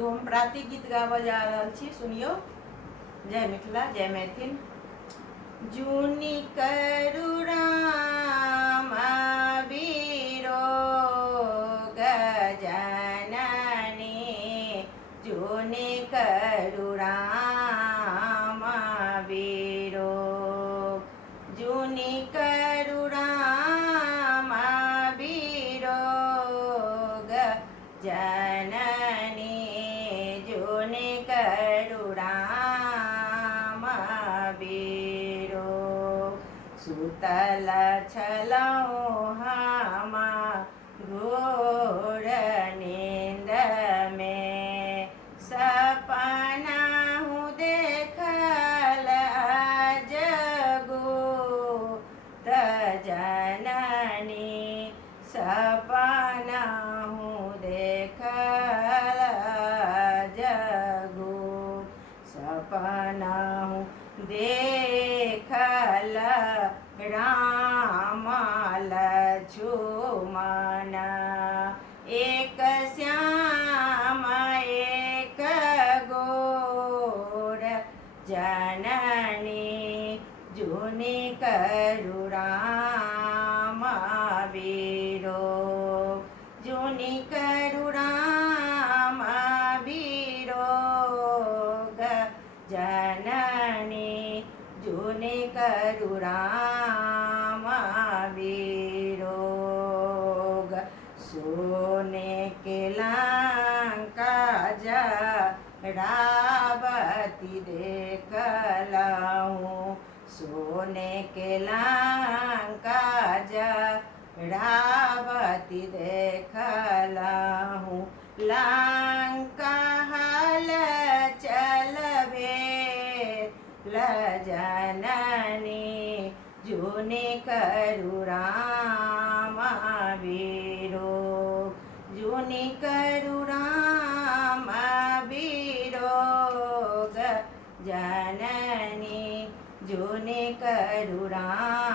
आजू हम प्रातिक गीत गावा जा रहल छी। सुनियो। जय मिथिला, जय मैथिल। जूनी करुणाम बीरो गजाननी, जूनी करुणाम बीरो, जूनी करुणाम बीरो गजाननी, जूनी करुणाम बीरो। सुतल छलहुँ हम घोर नींद में, सपना हूँ देखल जगो त जननी, सपना हूँ देखल जगो, सपना हूँ देखल राम लक्ष्मण, एक श्याम एक गोर जननी, जूनी करुणाम बीरो, जूनी करुणाम बीरो गजाननी, जूनी करुणाम बीरो। सोने के लंका जरावती देखलहूँ, सोने के लंका जरावती देखलहूँ, लंका हल चल भेल जननी, जूनी करुणाम बीरो, जूनी करुणाम बीरो गजाननी, जूनी करुणाम